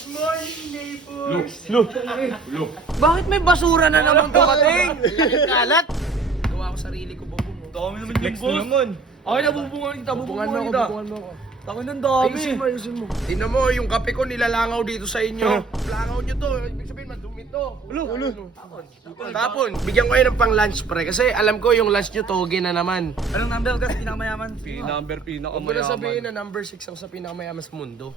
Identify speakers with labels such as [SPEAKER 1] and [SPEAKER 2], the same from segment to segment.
[SPEAKER 1] Bakit may basura na naman dumating? Kalat.
[SPEAKER 2] Gawa ko sarili ko, bubong.
[SPEAKER 3] Dami naman yung boss. Ay, nabubungan kita,
[SPEAKER 2] Bubungan mo ako, bubungan mo ako.
[SPEAKER 3] Takot ng dami.
[SPEAKER 2] Ayusin mo. Tingnan mo, yung kape ko nilalangaw dito sa inyo. Langaw nyo to. Ibig sabihin, madumi to. Tapon. Bigyan ko kayo ng pang lunch pre. Kasi alam ko yung lunch nyo toge na naman.
[SPEAKER 3] Anong number ka? Pinakamayaman?
[SPEAKER 2] Huwag mo na sabihin na number 6 ako sa pinakamayaman sa mundo.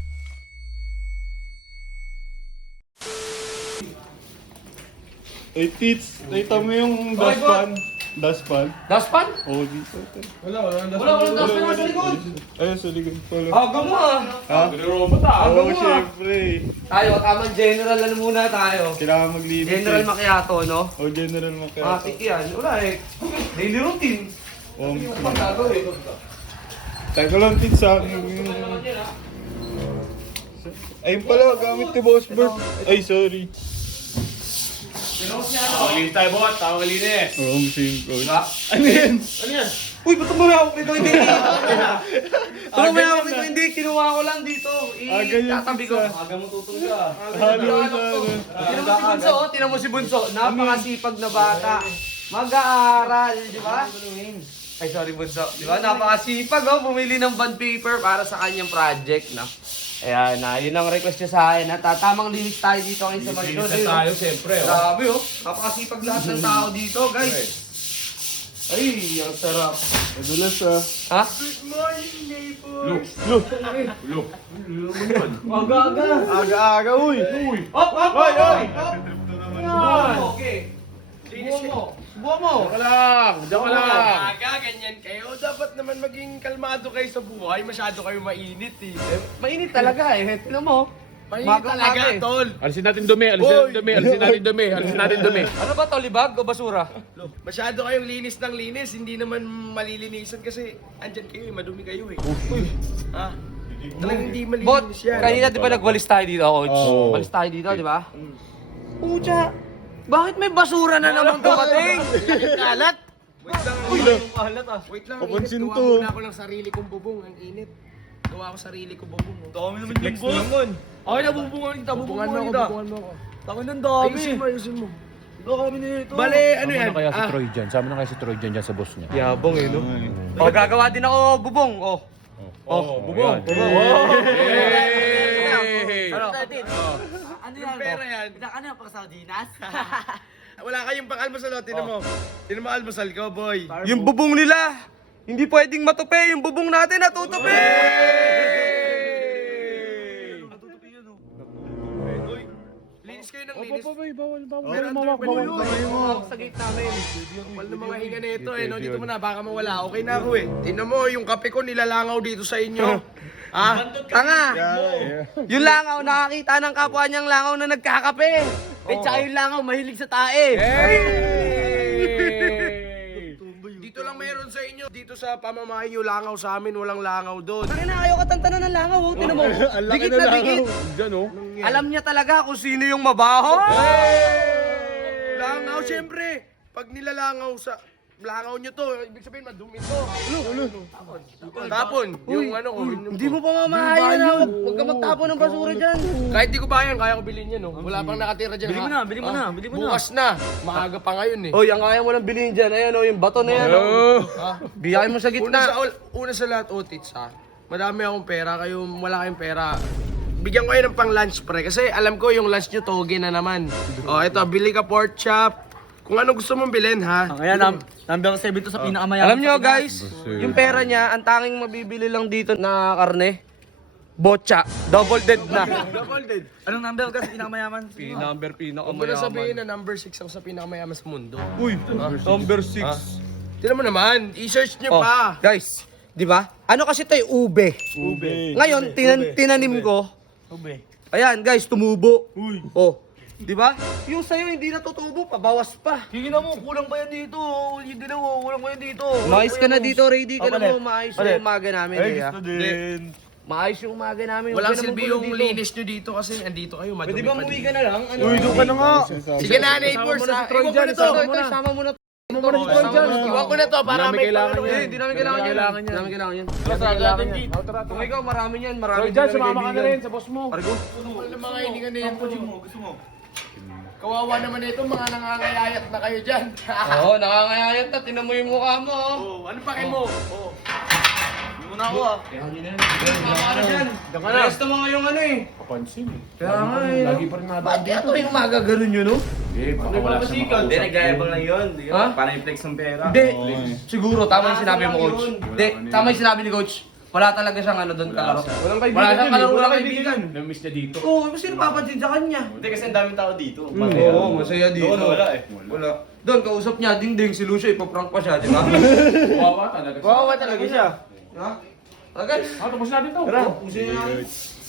[SPEAKER 4] Ay, Tits, nakita mo yung dustpan? Dustpan?
[SPEAKER 1] Daspan?
[SPEAKER 4] Oo, dito.
[SPEAKER 1] Wala daspan na sa likod.
[SPEAKER 4] Ayun, sa likod pala.
[SPEAKER 1] Aga mo ah.
[SPEAKER 4] Ha? Oo, syempre.
[SPEAKER 1] Tayo, tamang general na muna tayo.
[SPEAKER 4] Kailangan mag-limit
[SPEAKER 1] General
[SPEAKER 4] eh.
[SPEAKER 1] Macchiato, no?
[SPEAKER 4] Oo, General Macchiato.
[SPEAKER 1] Matik yan. Wala eh. Daily routine.
[SPEAKER 4] Oo,
[SPEAKER 1] Ano pa gagawin?
[SPEAKER 4] Teka lang, Tits, ha? Ayun pala, gamit ni Boss Bert. Ay, sorry.
[SPEAKER 3] Tawagalinis tayo, bot. Tawagalinis.
[SPEAKER 4] Oo, same code.
[SPEAKER 1] Ano yan? Uy, ba't may hawak nito? Hindi. Ba't may hawak nito? Hindi. Kinuha ko lang dito.
[SPEAKER 4] ganyan,
[SPEAKER 1] Itatabi ko.
[SPEAKER 4] Tits,
[SPEAKER 1] Aga mo tutong ka.
[SPEAKER 4] Halo sa ano.
[SPEAKER 1] Tinan mo si Bunso, oh. Tinan mo si Bunso. Napakasipag na bata. Mag-aaral, di ba? Ay, sorry Bunso. Di ba? Napakasipag, oh. Bumili ng bond paper para sa kanyang project, na. Ayan, yun ang request niya sa akin. Tamang limit tayo dito ngayon sa Marisol.
[SPEAKER 3] Linis na tayo, siyempre.
[SPEAKER 1] Grabe, oh. Napakasipag lahat ng tao dito, guys. Ay, ang sarap.
[SPEAKER 4] Madulas, ha?
[SPEAKER 1] Ha?
[SPEAKER 4] Aga-aga, uy!
[SPEAKER 1] Op!
[SPEAKER 4] Oy!
[SPEAKER 1] Okay. Subuhan mo. Subuhan mo.
[SPEAKER 2] Diyan ka lang. Aga, ganyan kayo. Dapat naman maging kalmado kayo sa buhay. Masyado kayo mainit eh.
[SPEAKER 1] Mainit talaga eh. Tignan mo.
[SPEAKER 2] Mainit talaga, tol.
[SPEAKER 3] Alisin natin dumi, alisin natin dumi.
[SPEAKER 1] Ano ba to? Libag o basura?
[SPEAKER 2] Masyado kayong linis ng linis. Hindi naman malilinisan kasi andyan kayo eh. Madumi kayo eh. Ha? Talagang hindi
[SPEAKER 1] Bot,
[SPEAKER 2] malinis yan.
[SPEAKER 1] kanina di ba nagwalis tayo dito, coach?
[SPEAKER 4] Oo.
[SPEAKER 1] Walis tayo dito, di ba? Pucha, bakit may basura na naman dumating? Kalat.
[SPEAKER 2] Wait lang.
[SPEAKER 4] Uy, lang.
[SPEAKER 2] Wait lang.
[SPEAKER 4] Papansin
[SPEAKER 2] Gawa
[SPEAKER 4] to.
[SPEAKER 2] muna ako ng sarili kong bubong. Ang init. Gawa ko sarili ko bubong.
[SPEAKER 3] Dami naman yung boss. Ay, nabubungan kita,
[SPEAKER 2] Bubungan mo ako,
[SPEAKER 3] kita.
[SPEAKER 2] bubungan mo ako.
[SPEAKER 3] Takot ng dami.
[SPEAKER 2] Ayusin mo.
[SPEAKER 3] Dami nito.
[SPEAKER 2] Bale, ano yan?
[SPEAKER 5] Sama na kaya si Troy dyan. Sama na kaya si Troy dyan sa boss niya.
[SPEAKER 1] Yabong eh, no? O, gagawa din ako bubong, oh.
[SPEAKER 3] Bubong.
[SPEAKER 1] Ano?
[SPEAKER 2] Ano yan? Pera yan.
[SPEAKER 1] Ano yung pang-sardinas?
[SPEAKER 2] Wala kayong pang-almusal, oh. Tinan mo. Tinan mo almusal ko, boy.
[SPEAKER 1] Yung bubong nila, hindi pwedeng matupi. Yung bubong natin natutupi!
[SPEAKER 2] Uy, linis kayo ng linis.
[SPEAKER 4] Bawal
[SPEAKER 2] Meron
[SPEAKER 4] mawak,
[SPEAKER 2] bawal.
[SPEAKER 1] Hawak sa gate namin.
[SPEAKER 2] Kapal na mga hinga na ito eh, no? Dito mo na, baka mawala. Okay na ako eh. Tingnan mo, yung kape ko nilalangaw dito sa inyo.
[SPEAKER 1] Tanga! Yung langaw, nakakita ng kapwa niyang langaw na nagkakape. Eh, tsaka yung langaw, mahilig sa tae.
[SPEAKER 2] Dito lang meron sa inyo. Dito sa pamamahay nyo, langaw sa amin, walang langaw doon.
[SPEAKER 1] Bakit na ayaw katantanan ng langaw, oh. Tinan mo.
[SPEAKER 4] Ang laki
[SPEAKER 1] Dikit
[SPEAKER 4] na
[SPEAKER 1] na
[SPEAKER 4] lang.
[SPEAKER 1] dikit.
[SPEAKER 3] Diyan, oh.
[SPEAKER 1] Alam niya talaga kung sino yung mabaho.
[SPEAKER 2] Langaw, syempre. Pag nilalangaw sa... Langaw nyo to, ibig sabihin madumi to. Tapon. Yung ano ko.
[SPEAKER 1] Hindi mo pa mamahayan na. Huwag ka magtapon ng basura dyan.
[SPEAKER 2] Kahit di ko bayan, kaya ko bilhin yan, no? Wala pang nakatira dyan.
[SPEAKER 3] Bili mo na.
[SPEAKER 2] Bukas na. Maaga pa ngayon, eh.
[SPEAKER 1] Oy, ang kaya mo lang bilhin dyan. Ayan, oh, yung bato na yan. Oh. Biyakin mo sa gitna.
[SPEAKER 2] Una sa lahat, Otits, ha? Madami akong pera, kayo wala kayong pera. Bigyan ko kayo ng pang lunch pre, kasi alam ko yung lunch nyo toge na naman. Oh, ito, bili ka pork chop. Kung ano gusto mong bilhin, ha?
[SPEAKER 3] Ayan, number 7 to sa pinakamayaman.
[SPEAKER 1] Alam nyo guys, yung pera niya, ang tanging mabibili lang dito na karne, bocha, double dead na.
[SPEAKER 2] Double dead.
[SPEAKER 3] Anong number ka sa pinakamayaman?
[SPEAKER 2] Huwag mo na sabihin na number 6 ako sa pinakamayaman sa mundo.
[SPEAKER 4] Uy, number 6.
[SPEAKER 2] Tignan mo naman, i-search nyo pa.
[SPEAKER 1] Guys, di ba? Ano kasi ito ube.
[SPEAKER 4] Ube.
[SPEAKER 1] Ngayon, tinanim ko.
[SPEAKER 3] Ube.
[SPEAKER 1] Ayan guys, tumubo.
[SPEAKER 4] Uy.
[SPEAKER 1] Oh, di ba? Yung sa'yo hindi natutubo, pabawas pa.
[SPEAKER 3] Sige na mo, kulang pa yan dito. Yung dalawa, kulang pa yan dito.
[SPEAKER 1] Maayos ka na dito, ready ka na
[SPEAKER 3] Palit.
[SPEAKER 1] mo. Maayos
[SPEAKER 3] Palit.
[SPEAKER 1] yung umaga namin.
[SPEAKER 4] Ay,
[SPEAKER 1] eh,
[SPEAKER 4] gusto
[SPEAKER 1] ah.
[SPEAKER 4] din.
[SPEAKER 1] Maayos yung umaga namin.
[SPEAKER 2] Walang
[SPEAKER 1] Huwag ka na
[SPEAKER 2] silbi
[SPEAKER 1] magulo
[SPEAKER 2] yung
[SPEAKER 1] dito.
[SPEAKER 2] linis nyo dito kasi andito kayo, madumi
[SPEAKER 1] Pwede ba
[SPEAKER 2] pa
[SPEAKER 1] umuwi
[SPEAKER 2] dito.
[SPEAKER 1] ka na lang? Ano?
[SPEAKER 4] Uy, doon ka na nga.
[SPEAKER 2] Sige na, neighbors, ha? Iwan ko na to.
[SPEAKER 1] Ito, sama mo na to.
[SPEAKER 2] Iwan ko na to para may
[SPEAKER 5] kailangan
[SPEAKER 2] pangano
[SPEAKER 5] yan.
[SPEAKER 2] yan.
[SPEAKER 1] Hindi namin kailangan yan. Hindi namin kailangan yan.
[SPEAKER 5] Tara,
[SPEAKER 1] Kung ikaw, marami yan. Marami
[SPEAKER 5] Troy Jan, sumama ka na rin sa boss mo.
[SPEAKER 1] Parigo.
[SPEAKER 2] Wala mga hiningan na yan. Kawawa naman ito, mga nangangayayat na kayo dyan.
[SPEAKER 1] Oo, nakangayayat na. Tinan mo yung mukha mo.
[SPEAKER 2] Ano pa kayo mo?
[SPEAKER 3] Muna ako ah.
[SPEAKER 1] Tama ka na dyan. Resto mo ngayong ano eh.
[SPEAKER 5] Kapansin eh.
[SPEAKER 1] Kaya nga eh.
[SPEAKER 5] Lagi pa rin nadaan
[SPEAKER 1] Ba't
[SPEAKER 5] dito.
[SPEAKER 1] ito yung magaganon yun, no?
[SPEAKER 5] Eh, baka wala siya
[SPEAKER 3] Hindi,
[SPEAKER 5] makausap.
[SPEAKER 3] nagayabang lang yun.
[SPEAKER 1] Ha?
[SPEAKER 3] Para i-flex ng pera.
[SPEAKER 1] Hindi. Siguro, tama yung sinabi mo, coach. Hindi, tama yung sinabi ni coach. Wala talaga siyang ano doon kalaro.
[SPEAKER 2] Walang
[SPEAKER 1] Wala siyang kalaro, walang kaibigan.
[SPEAKER 5] Na-miss niya dito.
[SPEAKER 1] Oo, sino papansin sa kanya?
[SPEAKER 3] Hindi kasi ang daming tao dito.
[SPEAKER 1] Oo, masaya dito.
[SPEAKER 3] Doon wala eh.
[SPEAKER 1] Wala. Doon, kausap niya, ding-ding, si Lucio, ipaprank pa siya, di ba?
[SPEAKER 5] Kawawa talaga siya.
[SPEAKER 2] Kawawa talaga siya.
[SPEAKER 1] Ha? Okay.
[SPEAKER 5] Ah, tapos natin to.
[SPEAKER 1] Tara, pusin na natin.